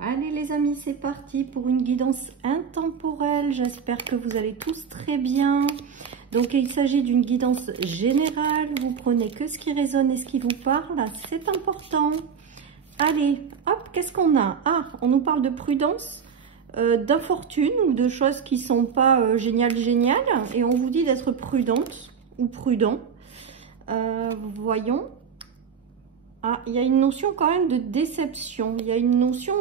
Allez les amis, c'est parti pour une guidance intemporelle. J'espère que vous allez tous très bien. Donc il s'agit d'une guidance générale. Vous prenez que ce qui résonne et ce qui vous parle. C'est important. Allez, hop, qu'est-ce qu'on a? Ah, on nous parle de prudence, d'infortune ou de choses qui sont pas géniales. Et on vous dit d'être prudente ou prudent. Voyons. Ah, il y a une notion quand même de déception, il y a une notion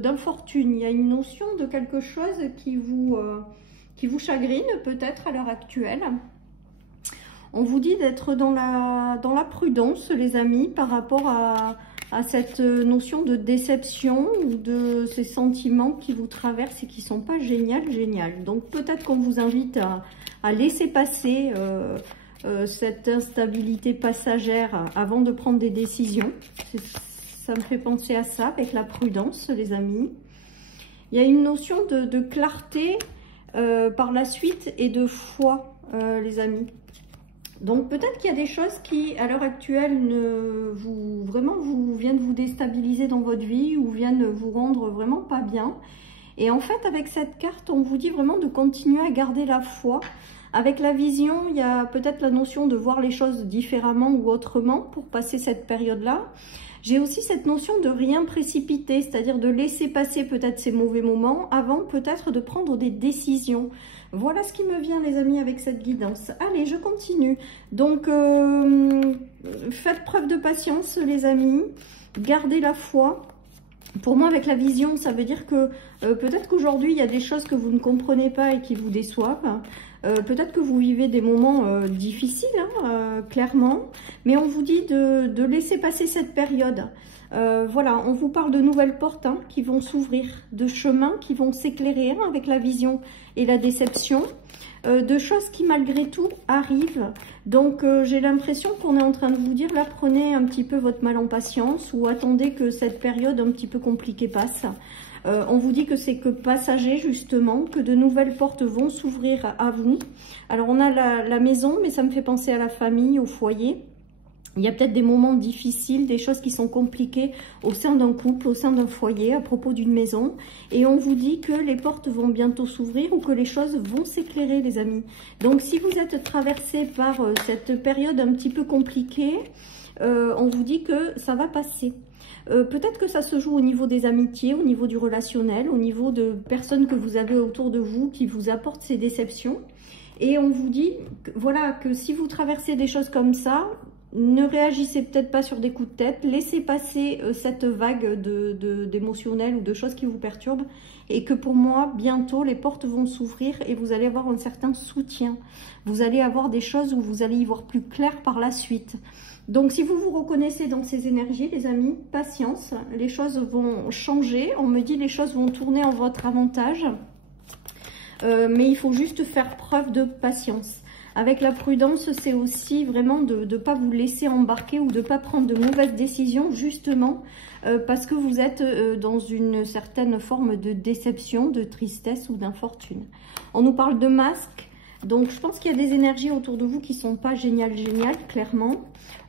d'infortune, il y a une notion de quelque chose qui vous chagrine peut-être à l'heure actuelle. On vous dit d'être dans la prudence, les amis, par rapport à cette notion de déception ou de ces sentiments qui vous traversent et qui ne sont pas géniaux. Donc peut-être qu'on vous invite à laisser passer cette instabilité passagère avant de prendre des décisions. Ça me fait penser à ça avec la prudence, les amis. Il y a une notion de clarté par la suite et de foi, les amis. Donc peut-être qu'il y a des choses qui, à l'heure actuelle, viennent vous déstabiliser dans votre vie ou viennent vous rendre vraiment pas bien. Et en fait, avec cette carte, on vous dit vraiment de continuer à garder la foi. Avec la vision, il y a peut-être la notion de voir les choses différemment ou autrement pour passer cette période-là. J'ai aussi cette notion de rien précipiter, c'est-à-dire de laisser passer peut-être ces mauvais moments avant peut-être de prendre des décisions. Voilà ce qui me vient, les amis, avec cette guidance. Allez, je continue. Donc, faites preuve de patience, les amis. Gardez la foi. Pour moi, avec la vision, ça veut dire que peut-être qu'aujourd'hui, il y a des choses que vous ne comprenez pas et qui vous déçoivent. Peut-être que vous vivez des moments difficiles, clairement. Mais on vous dit de laisser passer cette période. Voilà, on vous parle de nouvelles portes qui vont s'ouvrir, de chemins qui vont s'éclairer avec la vision et la déception. De choses qui malgré tout arrivent. Donc j'ai l'impression qu'on est en train de vous dire là, prenez un petit peu votre mal en patience ou attendez que cette période un petit peu compliquée passe. On vous dit que c'est que passager justement, que de nouvelles portes vont s'ouvrir à vous. Alors on a la maison, mais ça me fait penser à la famille, au foyer. Il y a peut-être des moments difficiles, des choses qui sont compliquées au sein d'un couple, au sein d'un foyer, à propos d'une maison. Et on vous dit que les portes vont bientôt s'ouvrir ou que les choses vont s'éclairer, les amis. Donc, si vous êtes traversé par cette période un petit peu compliquée, on vous dit que ça va passer. Peut-être que ça se joue au niveau des amitiés, au niveau du relationnel, au niveau de personnes que vous avez autour de vous qui vous apportent ces déceptions. Et on vous dit, voilà, que si vous traversez des choses comme ça, ne réagissez peut-être pas sur des coups de tête, laissez passer cette vague d'émotionnel ou de choses qui vous perturbent et que pour moi, bientôt, les portes vont s'ouvrir et vous allez avoir un certain soutien. Vous allez avoir des choses où vous allez y voir plus clair par la suite. Donc, si vous vous reconnaissez dans ces énergies, les amis, patience, les choses vont changer. On me dit les choses vont tourner en votre avantage, mais il faut juste faire preuve de patience. Avec la prudence, c'est aussi vraiment de ne pas vous laisser embarquer ou de ne pas prendre de mauvaises décisions, justement, parce que vous êtes dans une certaine forme de déception, de tristesse ou d'infortune. On nous parle de masque, donc je pense qu'il y a des énergies autour de vous qui ne sont pas géniales, clairement.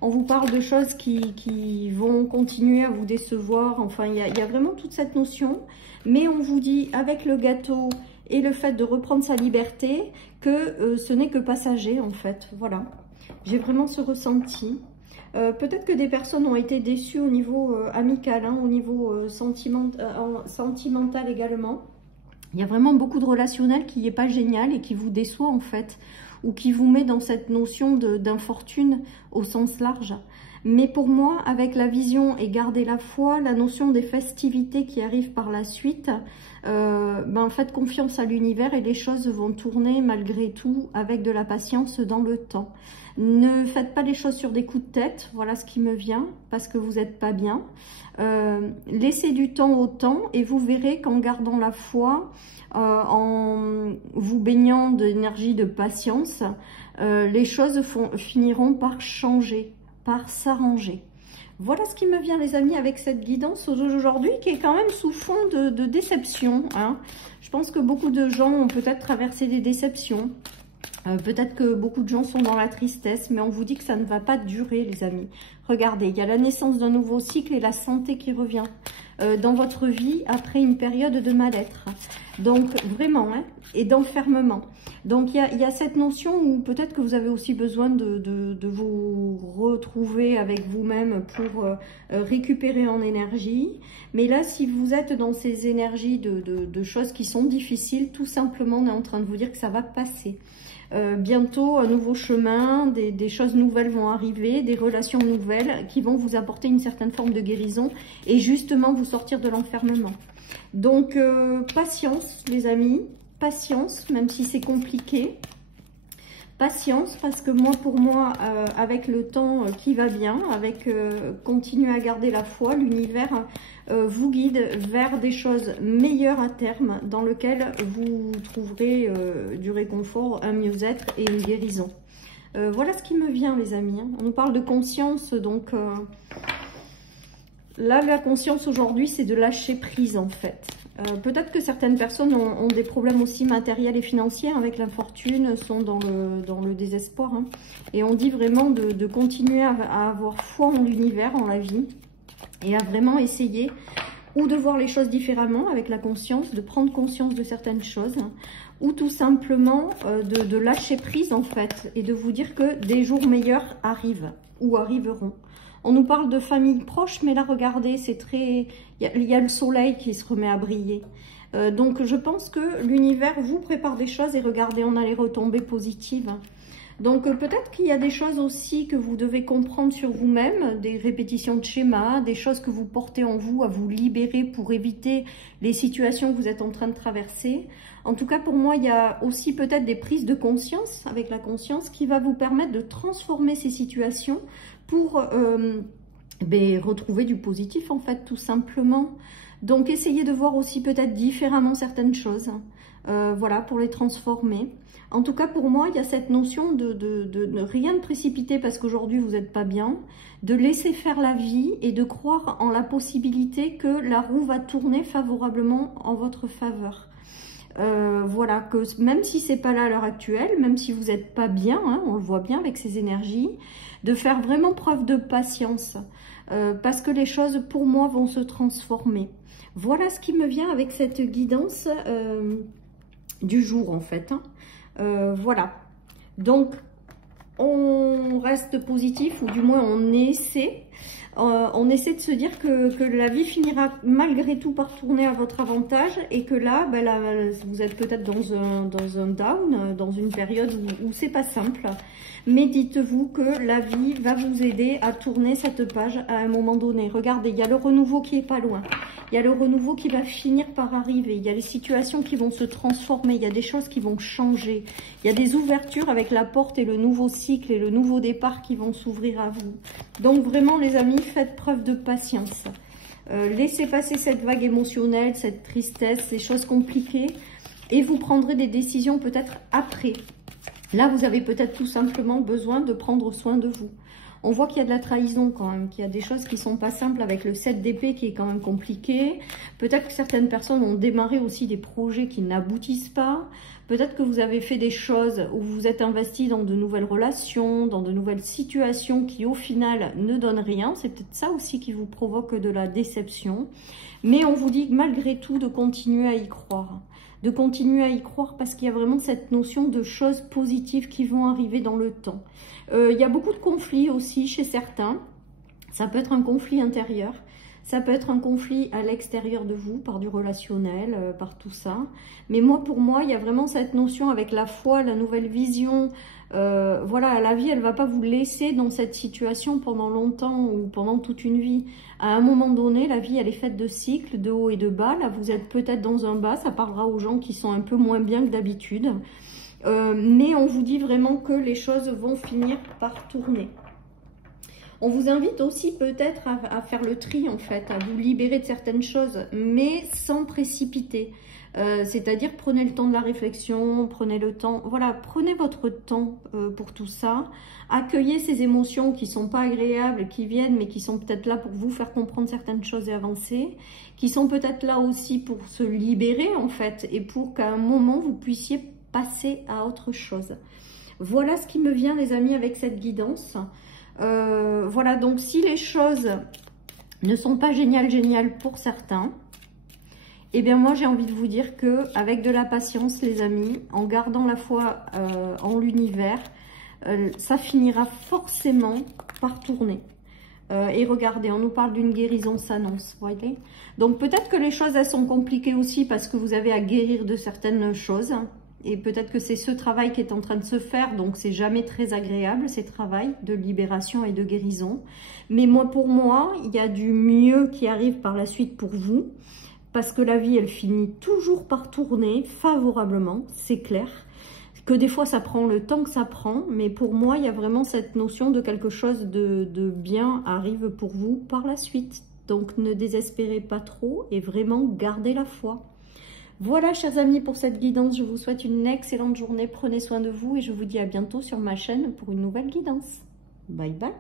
On vous parle de choses qui vont continuer à vous décevoir, enfin, il y a vraiment toute cette notion. Mais on vous dit, avec le gâteau et le fait de reprendre sa liberté, que ce n'est que passager en fait, voilà. J'ai vraiment ce ressenti. Peut-être que des personnes ont été déçues au niveau amical, au niveau sentimental également. Il y a vraiment beaucoup de relationnel qui n'est pas génial et qui vous déçoit en fait, ou qui vous met dans cette notion d'infortune au sens large. Mais pour moi, avec la vision et garder la foi, la notion des festivités qui arrivent par la suite, faites confiance à l'univers et les choses vont tourner malgré tout avec de la patience dans le temps. Ne faites pas les choses sur des coups de tête, voilà ce qui me vient, parce que vous n'êtes pas bien. Laissez du temps au temps et vous verrez qu'en gardant la foi, en vous baignant d'énergie de patience, les choses finiront par changer, par s'arranger. Voilà ce qui me vient, les amis, avec cette guidance aujourd'hui qui est quand même sous fond de déception. Je pense que beaucoup de gens ont peut-être traversé des déceptions. Peut-être que beaucoup de gens sont dans la tristesse, mais on vous dit que ça ne va pas durer, les amis. Regardez, il y a la naissance d'un nouveau cycle et la santé qui revient. dans votre vie après une période de mal-être. Donc vraiment, hein, et d'enfermement. Donc il y a cette notion où peut-être que vous avez aussi besoin de vous retrouver avec vous-même pour récupérer en énergie. Mais là, si vous êtes dans ces énergies de choses qui sont difficiles, tout simplement, on est en train de vous dire que ça va passer. Bientôt, un nouveau chemin, des choses nouvelles vont arriver, des relations nouvelles qui vont vous apporter une certaine forme de guérison et justement vous sortir de l'enfermement. Donc, patience les amis, patience, même si c'est compliqué. Patience, parce que moi, pour moi, avec le temps qui va bien, avec continuer à garder la foi, l'univers vous guide vers des choses meilleures à terme, dans lesquelles vous trouverez du réconfort, un mieux-être et une guérison. Voilà ce qui me vient, les amis. Hein. On nous parle de conscience, donc là, la conscience aujourd'hui, c'est de lâcher prise, en fait. Peut-être que certaines personnes ont des problèmes aussi matériels et financiers avec l'infortune, sont dans le désespoir. Hein. Et on dit vraiment de continuer à avoir foi en l'univers, en la vie, et à vraiment essayer ou de voir les choses différemment avec la conscience, de prendre conscience de certaines choses, hein, ou tout simplement de lâcher prise en fait, et de vous dire que des jours meilleurs arrivent ou arriveront. On nous parle de famille proche, mais là, regardez, c'est très... Il y a le soleil qui se remet à briller. Donc, je pense que l'univers vous prépare des choses et regardez, on a les retombées positives. Donc, peut-être qu'il y a des choses aussi que vous devez comprendre sur vous-même, des répétitions de schémas, des choses que vous portez en vous à vous libérer pour éviter les situations que vous êtes en train de traverser. En tout cas, pour moi, il y a aussi peut-être des prises de conscience avec la conscience qui va vous permettre de transformer ces situations pour retrouver du positif, en fait, tout simplement. Donc, essayez de voir aussi peut-être différemment certaines choses, voilà, pour les transformer. En tout cas, pour moi, il y a cette notion de ne rien de précipiter parce qu'aujourd'hui, vous n'êtes pas bien, de laisser faire la vie et de croire en la possibilité que la roue va tourner favorablement en votre faveur. Voilà, que même si c'est pas là à l'heure actuelle, même si vous n'êtes pas bien, hein, on le voit bien avec ces énergies, de faire vraiment preuve de patience, parce que les choses pour moi vont se transformer. Voilà ce qui me vient avec cette guidance du jour en fait. Hein. Voilà, donc on reste positif, ou du moins on essaie. On essaie de se dire que la vie finira malgré tout par tourner à votre avantage et que là, vous êtes peut-être dans un down, dans une période où c'est pas simple. Mais dites-vous que la vie va vous aider à tourner cette page à un moment donné. Regardez, il y a le renouveau qui est pas loin. Il y a le renouveau qui va finir par arriver. Il y a les situations qui vont se transformer. Il y a des choses qui vont changer. Il y a des ouvertures avec la porte et le nouveau cycle et le nouveau départ qui vont s'ouvrir à vous. Donc vraiment, les amis, faites preuve de patience. Laissez passer cette vague émotionnelle, cette tristesse, ces choses compliquées. Et vous prendrez des décisions peut-être après. Là, vous avez peut-être tout simplement besoin de prendre soin de vous. On voit qu'il y a de la trahison quand même, qu'il y a des choses qui sont pas simples avec le 7 d'épée qui est quand même compliqué. Peut-être que certaines personnes ont démarré aussi des projets qui n'aboutissent pas. Peut-être que vous avez fait des choses où vous êtes investi dans de nouvelles relations, dans de nouvelles situations qui au final ne donnent rien. C'est peut-être ça aussi qui vous provoque de la déception. Mais on vous dit malgré tout de continuer à y croire. De continuer à y croire parce qu'il y a vraiment cette notion de choses positives qui vont arriver dans le temps. Il y a beaucoup de conflits aussi chez certains. Ça peut être un conflit intérieur, ça peut être un conflit à l'extérieur de vous, par du relationnel, par tout ça. Mais moi, pour moi, il y a vraiment cette notion avec la foi, la nouvelle vision. Voilà, la vie, elle ne va pas vous laisser dans cette situation pendant longtemps ou pendant toute une vie. À un moment donné, la vie, elle est faite de cycles, de haut et de bas. Là, vous êtes peut-être dans un bas, ça parlera aux gens qui sont un peu moins bien que d'habitude. Mais on vous dit vraiment que les choses vont finir par tourner. On vous invite aussi peut-être à faire le tri en fait, à vous libérer de certaines choses, mais sans précipiter. C'est-à-dire prenez le temps de la réflexion, prenez le temps, voilà, prenez votre temps pour tout ça. Accueillez ces émotions qui sont pas agréables, qui viennent, mais qui sont peut-être là pour vous faire comprendre certaines choses et avancer, qui sont peut-être là aussi pour se libérer en fait, et pour qu'à un moment vous puissiez passer à autre chose. Voilà ce qui me vient les amis avec cette guidance. Voilà, donc si les choses ne sont pas géniales pour certains, eh bien moi j'ai envie de vous dire que avec de la patience les amis, en gardant la foi en l'univers, ça finira forcément par tourner. Et regardez, on nous parle d'une guérison s'annonce, voyez. Donc peut-être que les choses elles sont compliquées aussi parce que vous avez à guérir de certaines choses. Et peut-être que c'est ce travail qui est en train de se faire, donc c'est jamais très agréable, ces travails de libération et de guérison. Mais pour moi, il y a du mieux qui arrive par la suite pour vous, parce que la vie, elle finit toujours par tourner favorablement, c'est clair. Que des fois, ça prend le temps que ça prend, mais pour moi, il y a vraiment cette notion de quelque chose de bien arrive pour vous par la suite. Donc, ne désespérez pas trop et vraiment gardez la foi. Voilà, chers amis, pour cette guidance, je vous souhaite une excellente journée. Prenez soin de vous et je vous dis à bientôt sur ma chaîne pour une nouvelle guidance. Bye bye.